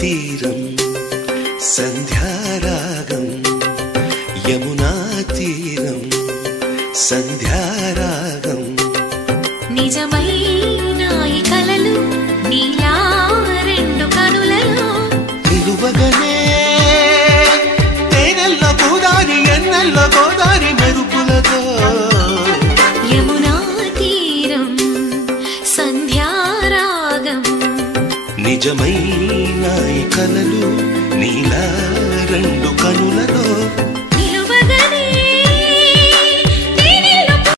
తీరం సంధ్యారాగం యమునా తీరం సంధ్యారాగం నిజమైన ఈ కలలు నీలా రెండు కనులలో నిలువగనే తేనెల్ల గోదారి ఎన్నెల్ల గోదారి మెరుపులతో యమునా తీరం సంధ్యారాగం నిజమైన ఈ కలలు నీలా రెండు కనులలో